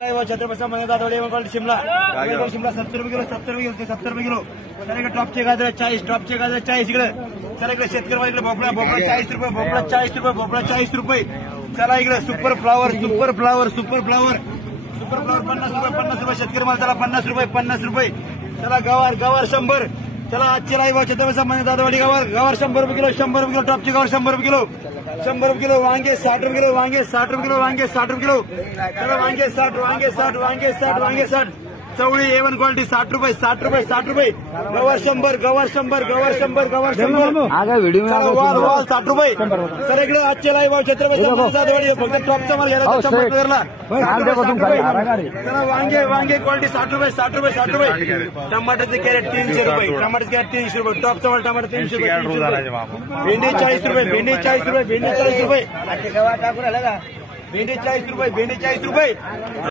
छत्रपती संभाजी शिमला शिमला 70 रुपये किलो 70 रुपये किलो 70 रुपये किलो सर टॉपचे गाजर 40 टॉपचे गाजर 40 इकडे चला इकडे शेतकरी इकडे भोपळा भोपळा 40 रुपये भोपळा 40 रुपये भोपळा 40 रुपये चला इकडे super flower super flower super flower super flower 50 रुपये शेतकरी माल चला 50 रुपये चला गवार गवार 100 चला आजची लाईव्ह छत्रपती संभाजी दादावाडी गवार 100 रुपये किलो 100 रुपये किलो टॉपचे गवार 100 रुपये किलो 100 रुपये किलो वांगे 60 रुपये किलो वांगे 60 रुपये किलो वांगे 60 रुपये किलो चला वांगे 60 वांगे 60 वांगे 60 वांगे 60 चवळी A1 क्वालिटी 60 रुपये 60 रुपये 60 रुपये गवार 100 गवार 100 गवार 100 गवार 100 वाल 60 रुपये सर इकडे आजचे लाईव्ह छत्रपती संभाजी दादावाडी फक्त टॉपचा माल घ्यायला चंपानगरला चला वांगे वांगे क्वालिटी 60 रुपये 60 रुपये 60 रुपये टमाटरचे कॅरेट 300 रुपये टमाटरचे कॅरेट 300 रुपये टॉपचा माल टमाटर 300 रुपये भेंडी 40 रुपये भेंडी 40 रुपये भेंडी 40 रुपये भेंडी 40 रुपये भेंडी 40 रुपये